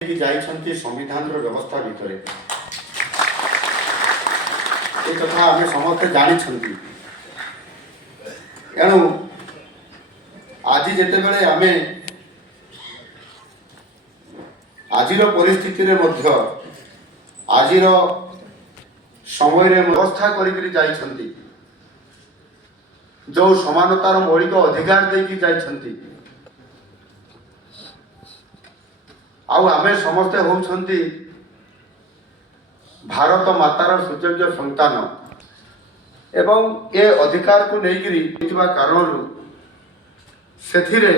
ଯାଇଛନ୍ତି ସମ୍ବିଧାନର ବ୍ୟବସ୍ଥା ଭିତରେ ଏ କଥା ଆମେ ସମସ୍ତେ ଜାଣିଛନ୍ତି। ଏଣୁ ଆଜି ଯେତେବେଳେ ଆମେ ଆଜିର ପରିସ୍ଥିତିରେ ମଧ୍ୟ ଆଜିର ସମୟରେ ବ୍ୟବସ୍ଥା କରିକି ଯାଇଛନ୍ତି, ଯେଉଁ ସମାନତାର ମୌଳିକ ଅଧିକାର ଦେଇକି ଯାଇଛନ୍ତି, ଆଉ ଆମେ ସମସ୍ତେ ହେଉଛନ୍ତି ଭାରତ ମାତାର ସୁଯୋଗ୍ୟ ସନ୍ତାନ ଏବଂ ଏ ଅଧିକାରକୁ ନେଇକିରି ଥିବା କାରଣରୁ ସେଥିରେ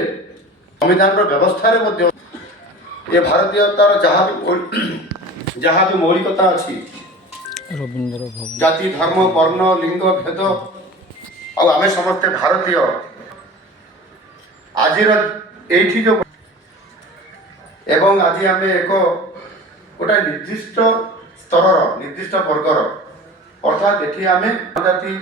ସମ୍ବିଧାନର ବ୍ୟବସ୍ଥାରେ ମଧ୍ୟ ଏ ଭାରତୀୟତାର ଯାହା ବି ମୌଳିକତା ଅଛି, ଜାତି ଧର୍ମ ବର୍ଣ୍ଣ ଲିଙ୍ଗ ଭେଦ, ଆଉ ଆମେ ସମସ୍ତେ ଭାରତୀୟ। ଆଜିର ଏଇଠି ଯେଉଁ ଏବଂ ଆଜି ଆମେ ଗୋଟେ ନିର୍ଦ୍ଦିଷ୍ଟ ସ୍ତରର ନିର୍ଦ୍ଦିଷ୍ଟ ବର୍ଗର ଅର୍ଥାତ୍ ଏଠି ଆମେ ଜନଜାତି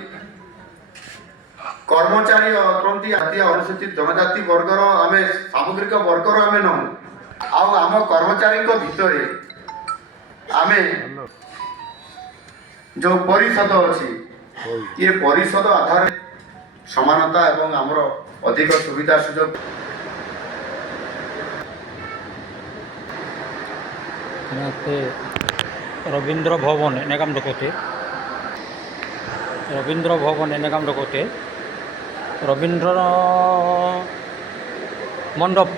କର୍ମଚାରୀ ଅଟନ୍ତି, ଜାତୀୟ ଅନୁସୂଚିତ ଜନଜାତି ବର୍ଗର ଆମେ ସାମଗ୍ରିକ ବର୍ଗର ଆମେ ନୁହଁ। ଆଉ ଆମ କର୍ମଚାରୀଙ୍କ ଭିତରେ ଆମେ ଯେଉଁ ପରିଷଦ ଅଛି, ଏ ପରିଷଦ ଆଧାରରେ ସମାନତା ଏବଂ ଆମର ଅଧିକ ସୁବିଧା ସୁଯୋଗ रवींद्र भवन एनेकाम डकोते रवींद्र भवन एनेकाम डकोते रवींद्र मंडप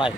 लाइव